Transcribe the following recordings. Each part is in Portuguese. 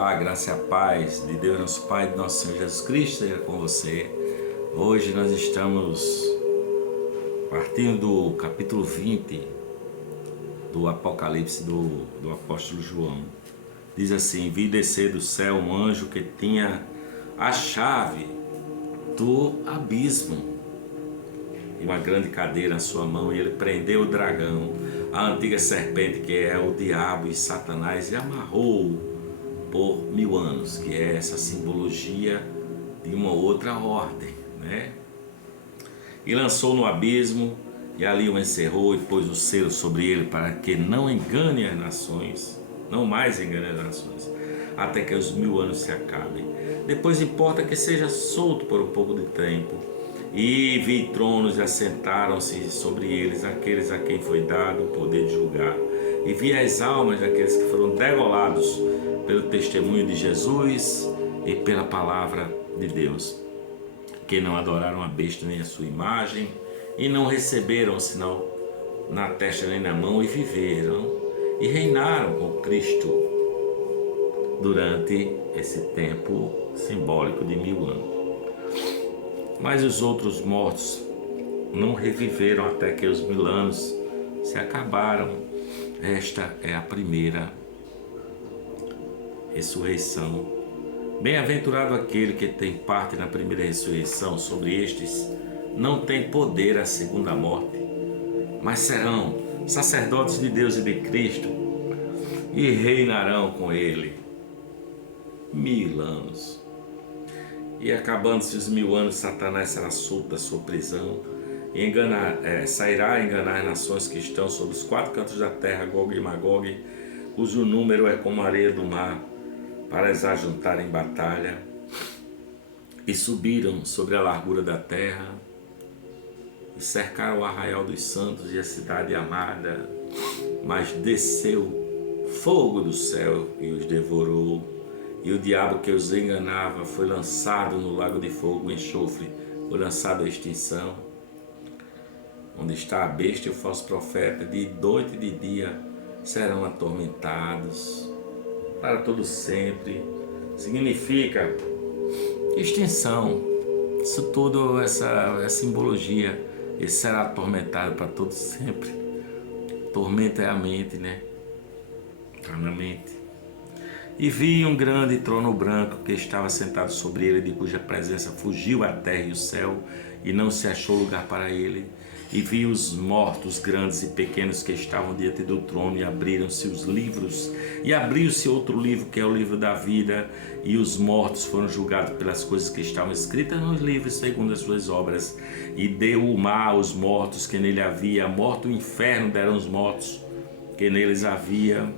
Olá, graça e a paz de Deus, nosso Pai, de nosso Senhor Jesus Cristo, esteja com você. Hoje nós estamos partindo do capítulo 20 do Apocalipse do apóstolo João. Diz assim: vi descer do céu um anjo que tinha a chave do abismo e uma grande cadeira na sua mão, e ele prendeu o dragão, a antiga serpente, que é o diabo e Satanás, e amarrou-o por 1000 anos, que é essa simbologia de uma outra ordem, né? E lançou no abismo, e ali o encerrou e pôs o selo sobre ele, para que não engane as nações, não mais engane as nações, até que os 1000 anos se acabem. Depois importa que seja solto por um pouco de tempo. E vi tronos e assentaram-se sobre eles aqueles a quem foi dado o poder de julgar. E vi as almas daqueles que foram degolados pelo testemunho de Jesus e pela palavra de Deus, que não adoraram a besta nem a sua imagem, e não receberam o sinal na testa nem na mão, e viveram e reinaram com Cristo durante esse tempo simbólico de 1000 anos. Mas os outros mortos não reviveram até que os 1000 anos se acabaram. Esta é a primeira ressurreição. Bem-aventurado aquele que tem parte na primeira ressurreição. Sobre estes não tem poder a segunda morte, mas serão sacerdotes de Deus e de Cristo, e reinarão com ele 1000 anos. E acabando-se os 1000 anos, Satanás será solto da sua prisão e sairá a enganar as nações que estão sobre os 4 cantos da terra, Gog e Magog, cujo número é como a areia do mar, para as ajuntar em batalha. E subiram sobre a largura da terra e cercaram o arraial dos santos e a cidade amada, mas desceu fogo do céu e os devorou. E o diabo que os enganava foi lançado no lago de fogo e enxofre, foi lançado à extinção, onde está a besta e o falso profeta. De noite e de dia serão atormentados para todo sempre. Significa extinção. Isso tudo, essa simbologia. Ele será atormentado para todo sempre. Tormento é a mente, né? Está na mente. E vi um grande trono branco que estava sentado sobre ele, de cuja presença fugiu a terra e o céu, e não se achou lugar para ele. E vi os mortos, grandes e pequenos, que estavam diante do trono, e abriram-se os livros. E abriu-se outro livro, que é o livro da vida, e os mortos foram julgados pelas coisas que estavam escritas nos livros, segundo as suas obras. E deu o mar aos mortos que nele havia, a morte e o inferno deram os mortos que neles havia,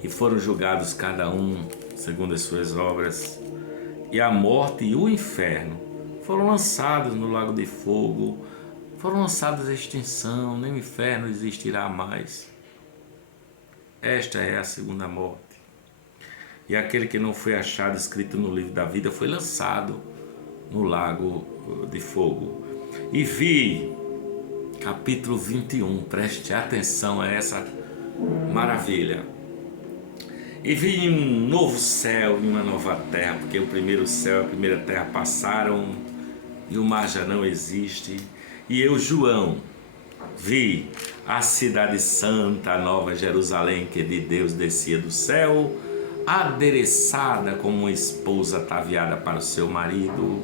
e foram julgados cada um segundo as suas obras. E a morte e o inferno foram lançados no lago de fogo, foram lançados à extinção, nem o inferno existirá mais. Esta é a segunda morte. E aquele que não foi achado escrito no livro da vida foi lançado no lago de fogo. E vi, capítulo 21, preste atenção a essa maravilha. E vi um novo céu e uma nova terra, porque o primeiro céu e a primeira terra passaram e o mar já não existe. E eu, João, vi a cidade santa, a nova Jerusalém, que de Deus descia do céu, adereçada como uma esposa ataviada para o seu marido.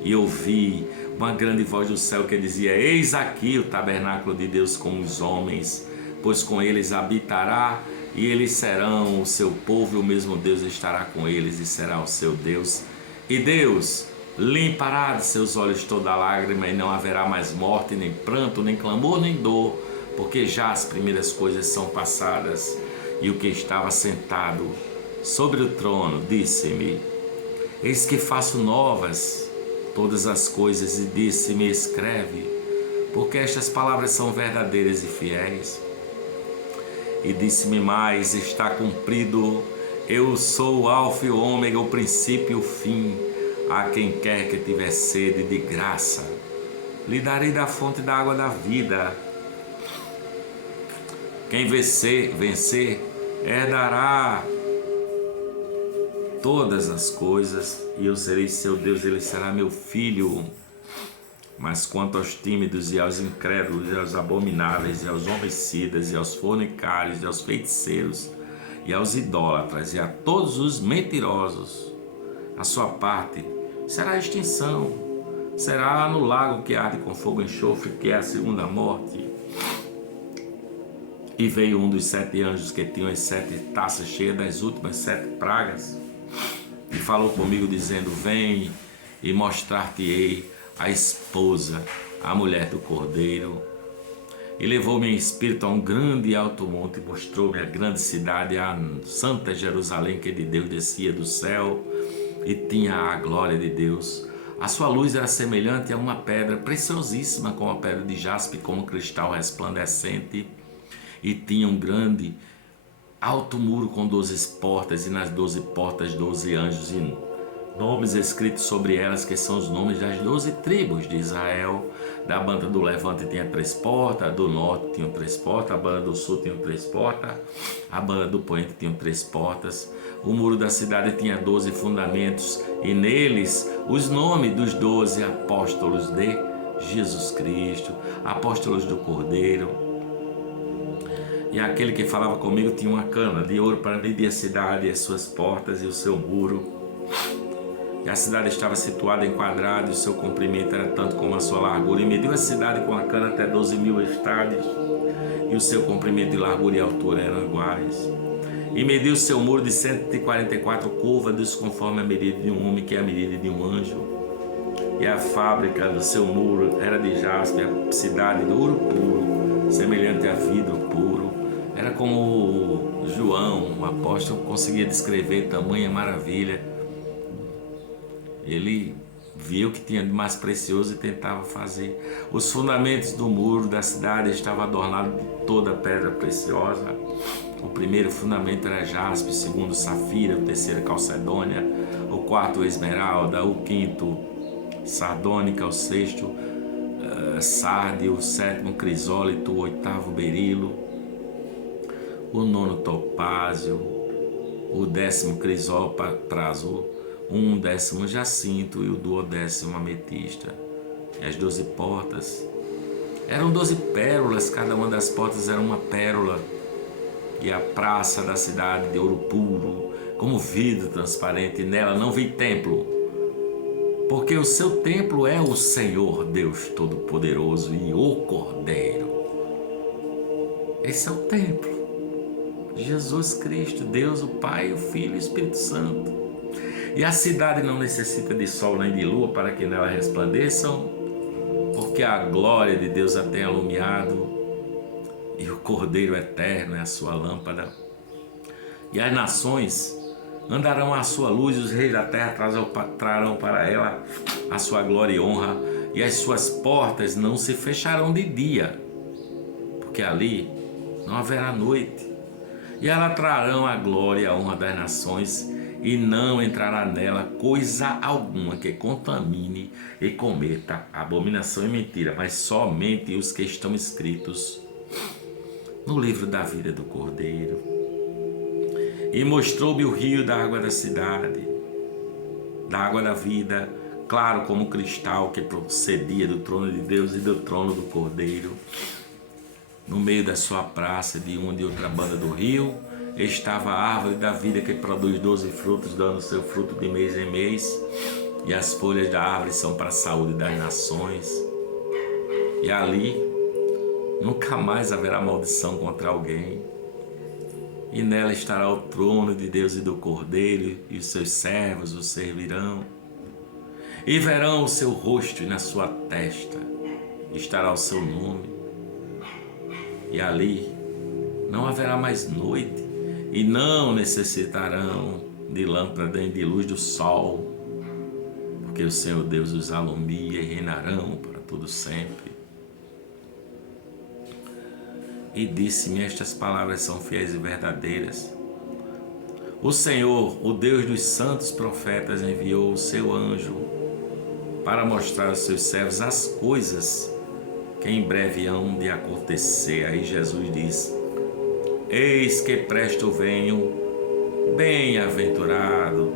E ouvi uma grande voz do céu que dizia: eis aqui o tabernáculo de Deus com os homens, pois com eles habitará, e eles serão o seu povo, e o mesmo Deus estará com eles e será o seu Deus. E Deus limpará de seus olhos toda lágrima, e não haverá mais morte, nem pranto, nem clamor, nem dor, porque já as primeiras coisas são passadas. E o que estava sentado sobre o trono disse-me: eis que faço novas todas as coisas, e disse-me: escreve, porque estas palavras são verdadeiras e fiéis. E disse-me mais: está cumprido, eu sou o alfa e o ômega, o princípio e o fim. A quem quer que tiver sede, de graça lhe darei da fonte da água da vida. Quem vencer herdará todas as coisas, e eu serei seu Deus, ele será meu filho. Mas quanto aos tímidos e aos incrédulos, e aos abomináveis, e aos homicidas, e aos fornicários, e aos feiticeiros, e aos idólatras, e a todos os mentirosos, a sua parte será a extinção, será no lago que arde com fogo e enxofre, que é a segunda morte. E veio um dos 7 anjos que tinham as 7 taças cheias das últimas 7 pragas, e falou comigo dizendo: vem e mostrar-te-ei a esposa, a mulher do Cordeiro. E levou-me em espírito a um grande e alto monte, e mostrou-me a grande cidade, a santa Jerusalém, que de Deus descia do céu, e tinha a glória de Deus. A sua luz era semelhante a uma pedra preciosíssima, como a pedra de jaspe, como cristal resplandecente, e tinha um grande alto muro com 12 portas, e nas 12 portas 12 anjos, e nomes escritos sobre elas, que são os nomes das 12 tribos de Israel. Da banda do levante tinha 3 portas, a do norte tinha 3 portas, a banda do sul tinha 3 portas, a banda do poente tinha 3 portas. O muro da cidade tinha 12 fundamentos, e neles os nomes dos 12 apóstolos de Jesus Cristo, apóstolos do Cordeiro. E aquele que falava comigo tinha uma cana de ouro para medir a cidade, as suas portas e o seu muro. E a cidade estava situada em quadrado, e o seu comprimento era tanto como a sua largura. E mediu a cidade com a cana até 12.000 estádios, e o seu comprimento e largura e altura eram iguais. E mediu o seu muro de 144 côvados, conforme a medida de um homem, que é a medida de um anjo. E a fábrica do seu muro era de jaspe, a cidade de ouro puro, semelhante a vidro puro. Era como João, o apóstolo, conseguia descrever tamanha maravilha. Ele viu o que tinha de mais precioso e tentava fazer. Os fundamentos do muro da cidade estavam adornados de toda pedra preciosa. O primeiro fundamento era jaspe, o segundo safira, o terceiro calcedônia, o quarto esmeralda, o quinto sardônica, o sexto sárdio, o sétimo crisólito, o oitavo berilo, o nono topázio, o 10º crisópraso, um 10º jacinto e o 12º ametista. E as 12 portas eram 12 pérolas, cada uma das portas era uma pérola. E a praça da cidade de ouro puro, como vidro transparente, e nela não vi templo, porque o seu templo é o Senhor Deus Todo-Poderoso e o Cordeiro. Esse é o templo. Jesus Cristo, Deus, o Pai, o Filho e o Espírito Santo. E a cidade não necessita de sol nem de lua para que nela resplandeçam, porque a glória de Deus a tem alumiado, e o Cordeiro eterno é a sua lâmpada. E as nações andarão à sua luz, e os reis da terra trarão para ela a sua glória e honra, e as suas portas não se fecharão de dia, porque ali não haverá noite. E ela trarão a glória e a honra das nações, e não entrará nela coisa alguma que contamine e cometa abominação e mentira, mas somente os que estão escritos no livro da vida do Cordeiro. E mostrou-me o rio da água da cidade, da água da vida, claro como cristal, que procedia do trono de Deus e do trono do Cordeiro. No meio da sua praça, de uma e de outra banda do rio, estava a árvore da vida, que produz 12 frutos, dando seu fruto de mês em mês. E as folhas da árvore são para a saúde das nações. E ali nunca mais haverá maldição contra alguém. E nela estará o trono de Deus e do Cordeiro, e os seus servos o servirão. E verão o seu rosto, e na sua testa estará o seu nome. E ali não haverá mais noite, e não necessitarão de lâmpada nem de luz do sol, porque o Senhor Deus os alumia e reinarão para todo sempre. E disse-me: estas palavras são fiéis e verdadeiras. O Senhor, o Deus dos santos profetas, enviou o seu anjo para mostrar aos seus servos as coisas que em breve hão de acontecer. Aí Jesus diz: eis que presto venho, Bem-aventurado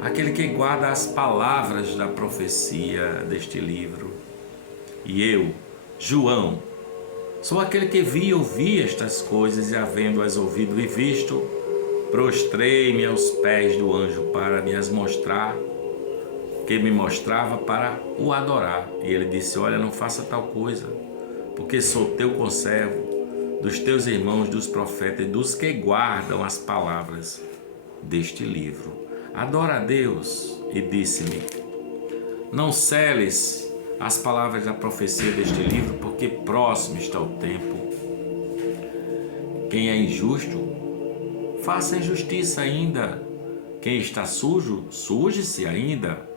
aquele que guarda as palavras da profecia deste livro. E eu, João, sou aquele que vi e ouvi estas coisas, e havendo-as ouvido e visto, prostrei-me aos pés do anjo para me as mostrar, que me mostrava para o adorar. E ele disse: olha, não faça tal coisa, porque sou teu conservo, dos teus irmãos, dos profetas, dos que guardam as palavras deste livro. Adora a Deus. E disse-me: não seles as palavras da profecia deste livro, porque próximo está o tempo. Quem é injusto, faça injustiça ainda. Quem está sujo, suje-se ainda.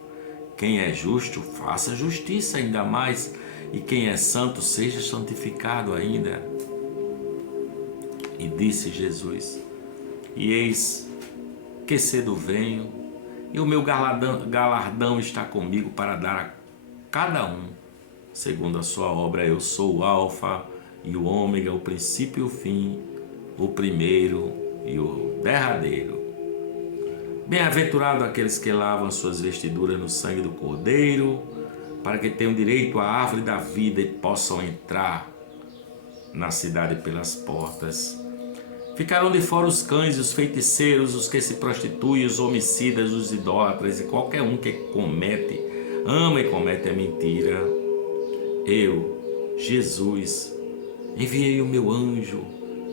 Quem é justo, faça justiça ainda mais. E quem é santo, seja santificado ainda. E disse Jesus: e eis que cedo venho, e o meu galardão está comigo para dar a cada um segundo a sua obra. Eu sou o Alfa e o Ômega, o princípio e o fim, o primeiro e o derradeiro. Bem-aventurado aqueles que lavam suas vestiduras no sangue do Cordeiro, para que tenham direito à árvore da vida e possam entrar na cidade pelas portas. Ficarão de fora os cães, os feiticeiros, os que se prostituem, os homicidas, os idólatras e qualquer um que ama e comete a mentira. Eu, Jesus, enviei o meu anjo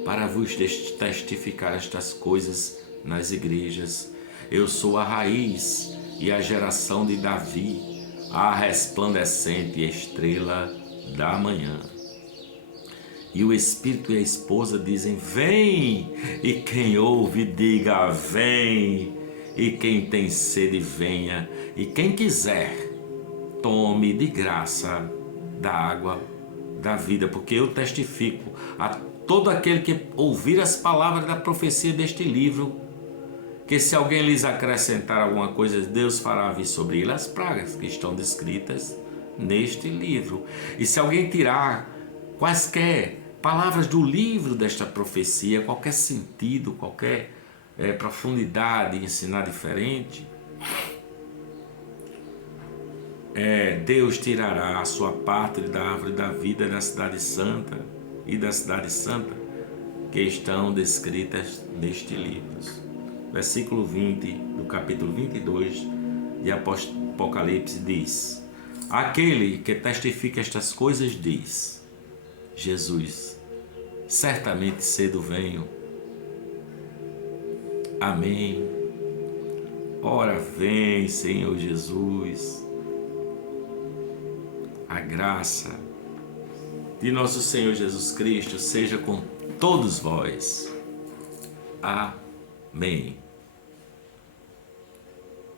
para vos testificar estas coisas nas igrejas. Eu sou a raiz e a geração de Davi, a resplandecente estrela da manhã. E o Espírito e a esposa dizem: vem! E quem ouve, diga: vem! E quem tem sede, venha! E quem quiser, tome de graça da água da vida. Porque eu testifico a todo aquele que ouvir as palavras da profecia deste livro, que se alguém lhes acrescentar alguma coisa, Deus fará vir sobre ele as pragas que estão descritas neste livro. E se alguém tirar quaisquer palavras do livro desta profecia, qualquer sentido, qualquer profundidade, ensinar diferente, Deus tirará a sua parte da árvore da vida da cidade santa e da cidade santa que estão descritas neste livro. Versículo 20 do capítulo 22 de Apocalipse diz: aquele que testifica estas coisas diz: Jesus, certamente cedo venho. Amém. Ora vem, Senhor Jesus. A graça de nosso Senhor Jesus Cristo seja com todos vós. Amém.